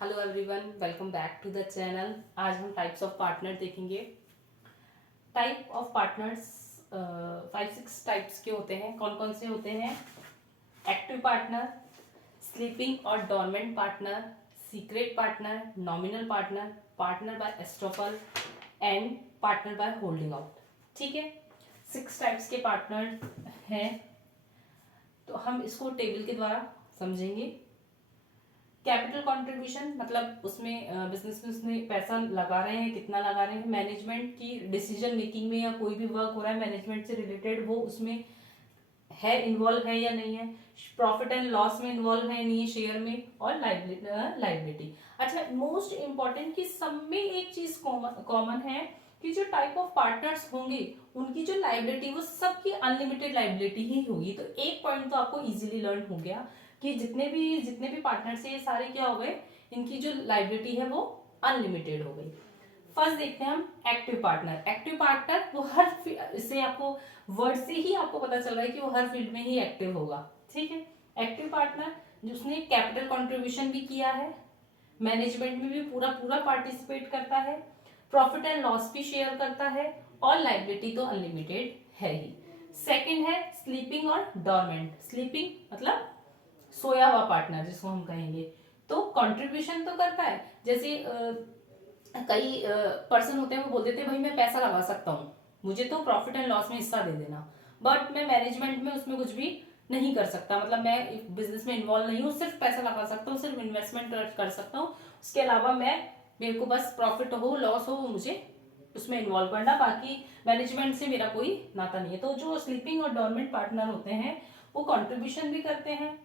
Hello everyone, welcome back to the channel. आज हम types of partner देखेंगे। Type of partners 5-6 types के होते हैं। कौन कौन से होते हैं? एक्टिव पार्टनर, स्लीपिंग और dormant partner, secret partner, nominal partner, partner by estoppel and partner by holding out. ठीक है, 6 टाइप्स के पार्टनर हैं। तो हम इसको टेबल के द्वारा समझेंगे। कैपिटल कंट्रीब्यूशन मतलब उसमें बिजनेस में उसने पैसा लगा रहे हैं, कितना लगा रहे हैं। मैनेजमेंट की डिसीजन मेकिंग में या कोई भी वर्क हो रहा है मैनेजमेंट से रिलेटेड, वो उसमें है, इन्वॉल्व है या नहीं है। प्रॉफिट एंड लॉस में इन्वॉल्व है नहीं है, शेयर में। और लाइबिलिटी। अच्छा, मोस्ट इंपॉर्टेंट कि सब में एक चीज कॉमन है कि जो टाइप ऑफ पार्टनर्स होंगे उनकी जो लाइबिलिटी वो सबकी अनलिमिटेड लाइबिलिटी ही होगी। तो एक पॉइंट तो आपको इजीली लर्न हो गया कि जितने भी पार्टनर्स है ये सारे क्या हो गए, इनकी जो लाइबिलिटी है वो अनलिमिटेड हो गई। फर्स्ट देखते हैं हम एक्टिव पार्टनर। एक्टिव पार्टनर वो हर, इससे आपको वर्ड से ही आपको पता चल रहा है कि वो हर फील्ड में ही एक्टिव होगा। ठीक है, एक्टिव पार्टनर जिसने कैपिटल कंट्रीब्यूशन भी किया है, मैनेजमेंट में भी पूरा पूरा पार्टिसिपेट करता है, प्रॉफिट एंड लॉस भी शेयर करता है, और लाइबिलिटी तो अनलिमिटेड है ही। सेकंड है स्लीपिंग और डॉर्मेंट। स्लीपिंग मतलब सोया हुआ पार्टनर जिसको हम कहेंगे। तो कंट्रीब्यूशन तो करता है, जैसे कई पर्सन होते हैं वो बोल देते हैं भाई मैं पैसा लगा सकता हूँ, मुझे तो प्रॉफिट एंड लॉस में हिस्सा दे देना, बट मैं मैनेजमेंट में उसमें कुछ भी नहीं कर सकता। मतलब मैं बिजनेस में इन्वॉल्व नहीं हूँ, सिर्फ पैसा लगा सकता हूँ, सिर्फ इन्वेस्टमेंट कर सकता हूँ। उसके अलावा मेरे को बस प्रॉफिट हो लॉस हो वो मुझे उसमें इन्वॉल्व करना, बाकी मैनेजमेंट से मेरा कोई नाता नहीं है। तो जो स्लीपिंग और डॉर्मेंट पार्टनर होते हैं वो कंट्रीब्यूशन भी करते हैं,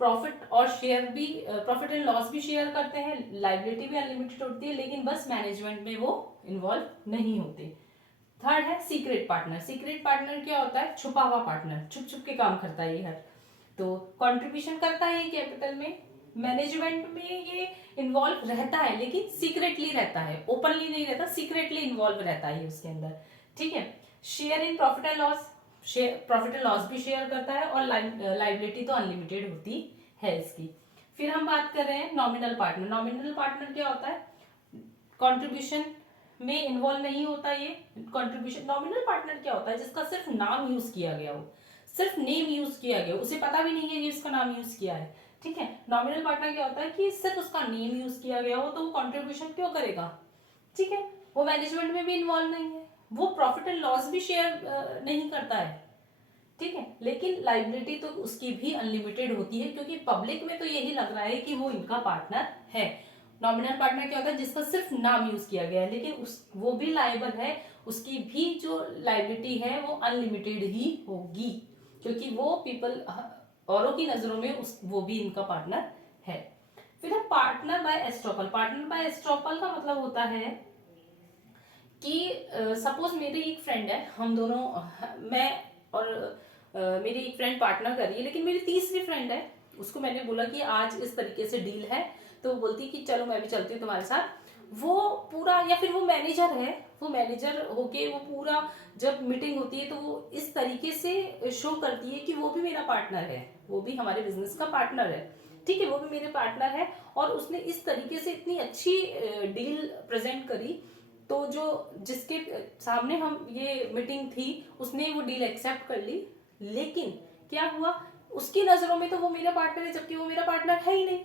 प्रॉफिट और शेयर भी, प्रॉफिट एंड लॉस भी शेयर करते हैं, लाइबिलिटी भी अनलिमिटेड होती है, लेकिन बस मैनेजमेंट में वो इन्वॉल्व नहीं होते। थर्ड है सीक्रेट पार्टनर। सीक्रेट पार्टनर क्या होता है? छुपा हुआ पार्टनर, छुप छुप के काम करता है ये हर। तो कंट्रीब्यूशन करता है ये कैपिटल में, मैनेजमेंट में ये इन्वॉल्व रहता है लेकिन सीक्रेटली रहता है, ओपनली नहीं रहता, सीक्रेटली इन्वॉल्व रहता है उसके अंदर। ठीक है, share in profit and loss, profit and loss भी शेयर करता है, और लाइबिलिटी तो अनलिमिटेड होती है इसकी। फिर हम बात कर रहे हैं नॉमिनल पार्टनर। नॉमिनल पार्टनर क्या होता है? कंट्रीब्यूशन में इन्वॉल्व नहीं होता ये। कंट्रीब्यूशन, नॉमिनल पार्टनर क्या होता है? जिसका सिर्फ नाम यूज किया गया हो, सिर्फ नेम यूज किया गया, उसे पता भी नहीं है कि इसका नाम यूज किया है। ठीक है, नॉमिनल पार्टनर क्या होता है कि सिर्फ उसका नेम यूज किया गया हो, तो वो कंट्रीब्यूशन क्यों करेगा? ठीक है, वो मैनेजमेंट में भी इन्वॉल्व नहीं है, वो प्रॉफिट एंड लॉस भी शेयर नहीं करता है। ठीक है, लेकिन लाइबिलिटी तो उसकी भी अनलिमिटेड होती है, क्योंकि पब्लिक में तो यही लग रहा है कि वो इनका पार्टनर है। नॉमिनल पार्टनर क्या होता है? जिसका सिर्फ नाम यूज किया गया है, लेकिन वो भी लायबल है, उसकी भी जो लाइबिलिटी है वो अनलिमिटेड ही होगी, क्योंकि वो पीपल औरों की नजरों में वो भी इनका पार्टनर है। फिर है पार्टनर बाय एस्ट्रोपल। पार्टनर बाय एस्ट्रोपल का मतलब होता है कि सपोज मेरी एक फ्रेंड है, हम दोनों, मैं और मेरी एक फ्रेंड पार्टनर कर रही है, लेकिन मेरी तीसरी फ्रेंड है, उसको मैंने बोला कि आज इस तरीके से डील है, तो वो बोलती कि चलो मैं भी चलती हूँ तुम्हारे साथ। वो पूरा, या फिर वो मैनेजर है, वो मैनेजर होके वो पूरा जब मीटिंग होती है तो वो इस तरीके से शो करती है कि वो भी मेरा पार्टनर है, वो भी हमारे बिजनेस का पार्टनर है। ठीक है, वो भी मेरे पार्टनर है, और उसने इस तरीके से इतनी अच्छी डील प्रेजेंट करी, तो जो जिसके सामने हम ये मीटिंग थी उसने वो डील एक्सेप्ट कर ली, लेकिन क्या हुआ, उसकी नजरों में तो वो मेरा पार्टनर है, जबकि वो मेरा पार्टनर है ही नहीं।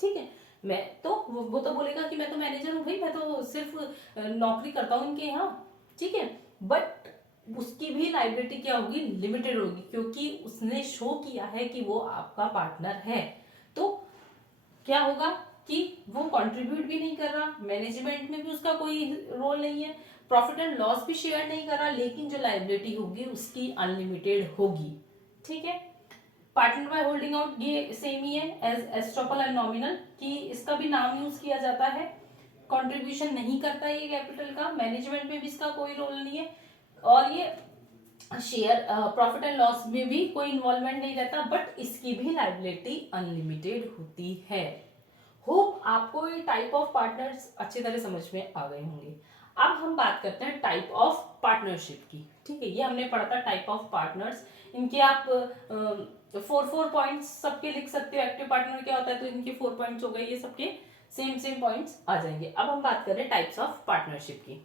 ठीक है, मैं तो वो तो बोलेगा कि मैं तो मैनेजर हूँ भाई, मैं तो सिर्फ नौकरी करता हूँ इनके यहाँ। ठीक है, बट उसकी भी लाइबिलिटी क्या होगी? लिमिटेड होगी, क्योंकि उसने शो किया है कि वो आपका पार्टनर है। तो क्या होगा कि वो कंट्रीब्यूट भी नहीं कर रहा, मैनेजमेंट में भी उसका कोई रोल नहीं है, प्रॉफिट एंड लॉस भी शेयर नहीं कर रहा, लेकिन जो लाइबिलिटी होगी उसकी अनलिमिटेड होगी। ठीक है, पार्टनर बाय होल्डिंग आउट ये सेम ही है एज एस्ट्रोपल एंड नॉमिनल, कि इसका भी नाम यूज किया जाता है, कंट्रीब्यूशन नहीं करता ये कैपिटल का, मैनेजमेंट में भी इसका कोई रोल नहीं है, और ये शेयर प्रॉफिट एंड लॉस में भी कोई इन्वॉल्वमेंट नहीं रहता, बट इसकी भी लाइबिलिटी अनलिमिटेड होती है। होप आपको ये टाइप ऑफ पार्टनर्स अच्छी तरह समझ में आ गए होंगे। अब हम बात करते हैं टाइप ऑफ पार्टनरशिप की। ठीक है, ये हमने पढ़ा था टाइप ऑफ पार्टनर्स, इनके आप 4 पॉइंट्स सबके लिख सकते हो। एक्टिव पार्टनर क्या होता है, तो इनके 4 पॉइंट्स हो गए, ये सबके सेम पॉइंट्स आ जाएंगे। अब हम बात करें टाइप्स ऑफ पार्टनरशिप की।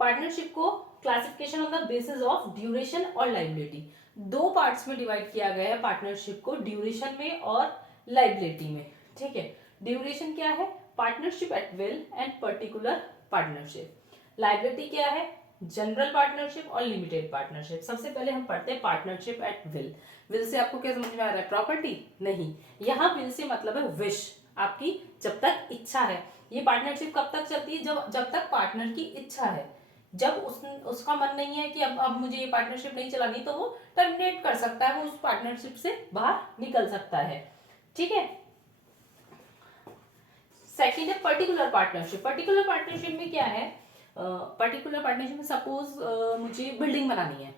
पार्टनरशिप को classification on the basis of duration और लाइबिलिटी, दो पार्ट्स में डिवाइड किया गया है पार्टनरशिप को, ड्यूरेशन में और लाइबिलिटी में। ठीक है, ड्यूरेशन क्या है, partnership at will and particular partnership. Liability क्या है, जनरल पार्टनरशिप और लिमिटेड पार्टनरशिप। सबसे पहले हम पढ़ते हैं partnership at will. Will say आपको क्या समझ में आ रहा है, प्रॉपर्टी नहीं, यहाँ विल से मतलब है विश, आपकी जब तक इच्छा है। ये पार्टनरशिप कब तक चलती है, जब तक पार्टनर की इच्छा है। जब उसका मन नहीं है कि अब मुझे ये पार्टनरशिप नहीं चलानी, तो वो टर्मिनेट कर सकता है, वो उस पार्टनरशिप से बाहर निकल सकता है। ठीक है, सेकेंड है पर्टिकुलर पार्टनरशिप। पर्टिकुलर पार्टनरशिप में क्या है, पर्टिकुलर पार्टनरशिप में सपोज मुझे बिल्डिंग बनानी है,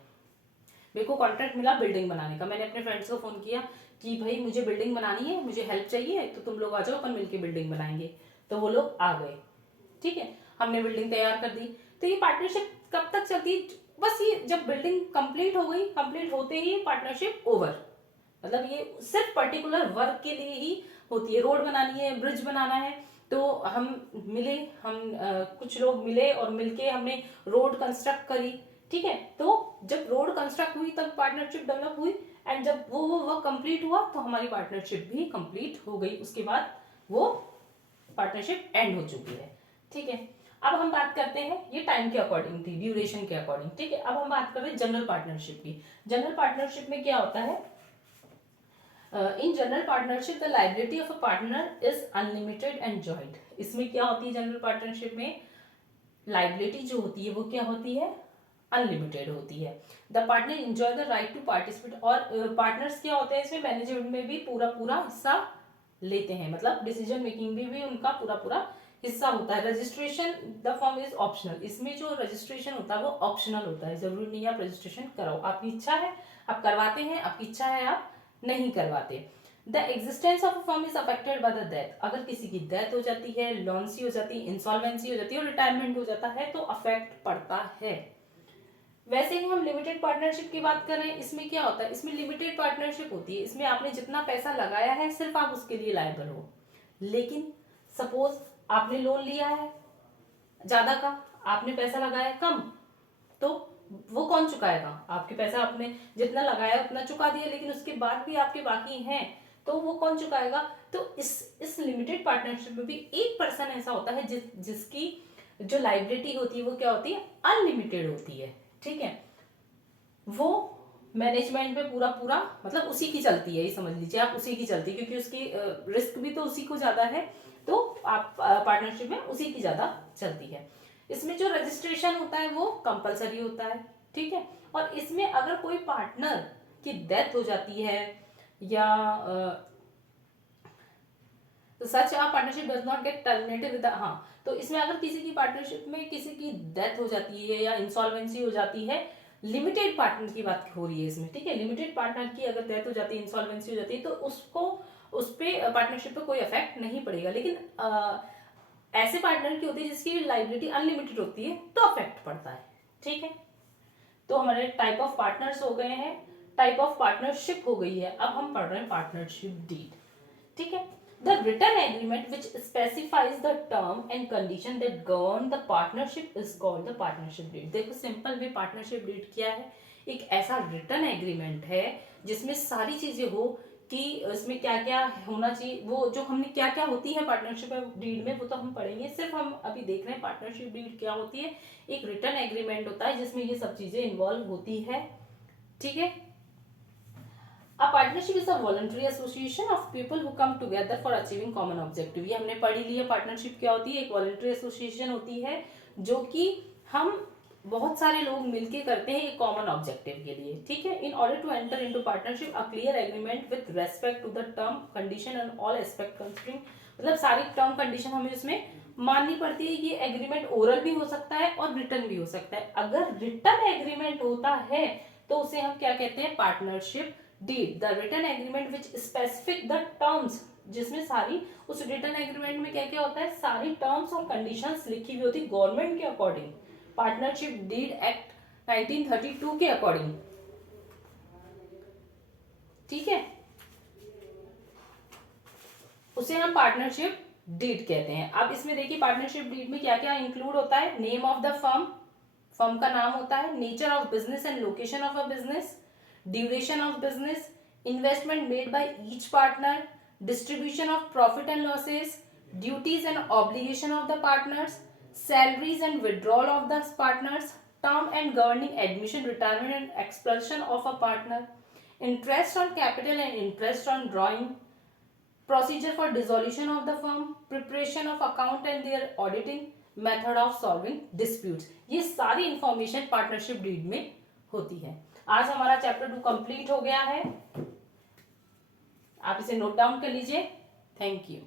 मेरे को कॉन्ट्रैक्ट मिला बिल्डिंग बनाने का, मैंने अपने फ्रेंड्स को फोन किया कि भाई मुझे बिल्डिंग बनानी है, मुझे हेल्प चाहिए, तो तुम लोग आ जाओ, अपन मिलके बिल्डिंग बनाएंगे। तो वो लोग आ गए, ठीक है, हमने बिल्डिंग तैयार कर दी। तो ये पार्टनरशिप कब तक चलती है, बस ये जब बिल्डिंग कंप्लीट हो गई, कंप्लीट होते ही पार्टनरशिप ओवर। मतलब ये सिर्फ पर्टिकुलर वर्क के लिए ही होती है। रोड बनानी है, ब्रिज बनाना है, तो हम मिले, कुछ लोग मिले और मिलके हमने रोड कंस्ट्रक्ट करी। ठीक है, तो जब रोड कंस्ट्रक्ट हुई तब पार्टनरशिप डेवलप हुई, एंड जब वो कंप्लीट हुआ तो हमारी पार्टनरशिप भी कंप्लीट हो गई। उसके बाद वो पार्टनरशिप एंड हो चुकी है। ठीक है, अब हम बात करते हैं, ये टाइम के अकॉर्डिंग थी, ड्यूरेशन के अकॉर्डिंग। ठीक है, अब हम बात कर रहे हैं जनरल पार्टनरशिप की। जनरल पार्टनरशिप में क्या होता है, in general partnership the liability of a partner is unlimited and joint. इसमें क्या होती है, जनरल पार्टनरशिप में लायबिलिटी जो होती है वो क्या होती है, अनलिमिटेड होती है। The partner enjoy the right to participate, और पार्टनर्स क्या होते हैं इसमें, मैनेजमेंट में भी पूरा हिस्सा लेते हैं, मतलब डिसीजन मेकिंग में भी उनका पूरा हिस्सा होता है। Registration the form is optional, इसमें जो रजिस्ट्रेशन होता है वो ऑप्शनल होता है, जरूरी नहीं है आप रजिस्ट्रेशन कराओ, आपकी इच्छा है आप करवाते हैं, आपकी इच्छा है आप नहीं करवाते। The existence of firm is affected by the death, अगर किसी की डेथ हो जाती है, लॉन्सी हो जाती है, इंसॉल्वेंसी हो जाती है और रिटायरमेंट हो जाता है तो अफेक्ट पड़ता है। वैसे ही हम लिमिटेड पार्टनरशिप की बात कर रहे हैं, इसमें क्या होता है, इसमें लिमिटेड पार्टनरशिप होती है, इसमें आपने जितना पैसा लगाया है सिर्फ आप उसके लिए लायबल हो। लेकिन सपोज आपने लोन लिया है ज्यादा का, आपने पैसा लगाया कम, तो वो कौन चुकाएगा, आपके पैसा आपने जितना लगाया उतना चुका दिया, लेकिन उसके बाद भी आपके बाकी हैं, तो वो कौन चुकाएगा। तो इस लिमिटेड पार्टनरशिप में भी एक पर्सन ऐसा होता है जिसकी जो लायबिलिटी होती है वो क्या होती है, अनलिमिटेड होती है। ठीक है, वो मैनेजमेंट में पूरा मतलब उसी की चलती है, ये समझ लीजिए आप, उसी की चलती है, क्योंकि उसकी रिस्क भी तो उसी को ज्यादा है, तो आप पार्टनरशिप में उसी की ज्यादा चलती है। इसमें जो रजिस्ट्रेशन होता है वो कंपलसरी होता है। ठीक है, और इसमें अगर कोई पार्टनर की डेथ हो जाती है या such partnership does not get terminated with, हाँ, तो इसमें अगर किसी की पार्टनरशिप में किसी की डेथ हो जाती है या इंसॉल्वेंसी हो जाती है, लिमिटेड पार्टनर की बात हो रही है इसमें। ठीक है, लिमिटेड पार्टनर की अगर डेथ हो जाती है, इंसॉल्वेंसी हो जाती है, तो उसको उस पे पार्टनरशिप पे कोई इफेक्ट नहीं पड़ेगा। लेकिन ऐसे पार्टनर की होती है जिसकी लायबिलिटी अनलिमिटेड होती है तो अफेक्ट पड़ता है। ठीक है, तो हमारे टाइप ऑफ पार्टनर्स हो गए हैं, टाइप ऑफ पार्टनरशिप हो गई है। अब हम पढ़ रहे हैं पार्टनरशिप डीड। ठीक है, the written agreement which specifies the term and condition that govern the partnership is called the partnership deed। देखो सिंपल में पार्टनरशिप डीड क्या है, एक ऐसा रिटर्न एग्रीमेंट है जिसमें सारी चीजें हो कि इसमें क्या क्या होना चाहिए, वो जो हमने क्या क्या होती है पार्टनरशिप डीड में वो तो हम पढ़ेंगे, सिर्फ हम अभी देख रहे हैं पार्टनरशिप डीड क्या होती है। एक रिटर्न एग्रीमेंट होता है जिसमें ये सब चीजें इन्वॉल्व होती है। ठीक है, A partnership is a voluntary association of people who come together for achieving common objective। ये हमने पढ़ी ली है, पार्टनरशिप क्या होती है, एक वॉलंटरी एसोसिएशन होती है जो कि हम बहुत सारे लोग मिलके करते हैं एक कॉमन ऑब्जेक्टिव के लिए। ठीक है, in order to enter into partnership a clear agreement with respect to the term condition and all aspect considering, मतलब सारी टर्म कंडीशन हमें उसमें माननी पड़ती है। ये एग्रीमेंट ओरल भी हो सकता है और रिटर्न भी हो सकता है। अगर रिटर्न एग्रीमेंट होता है तो उसे हम क्या कहते हैं, partnership deed. The written agreement which specific the terms, जिसमें सारी उस रिटन एग्रीमेंट में क्या क्या होता है, सारी टर्म्स और कंडीशंस लिखी हुई होती गवर्नमेंट के अकॉर्डिंग, पार्टनरशिप डीड एक्ट 1932 के अकॉर्डिंग। ठीक है, उसे हम पार्टनरशिप डीड कहते हैं। अब इसमें देखिए पार्टनरशिप डीड में क्या क्या इंक्लूड होता है। Name of the firm, firm का नाम होता है, nature of business and location of a business, duration of business, investment made by each partner, distribution of profit and losses, duties and obligation of the partners, salaries and withdrawal of the partners, term and governing admission, retirement and expulsion of a partner, interest on capital and interest on drawing, procedure for dissolution of the firm, preparation of account and their auditing, method of solving disputes। ये सारी information partnership deed में होती है। आज हमारा chapter 2 complete हो गया है, आप इसे नोट डाउन कर लीजिए। Thank you.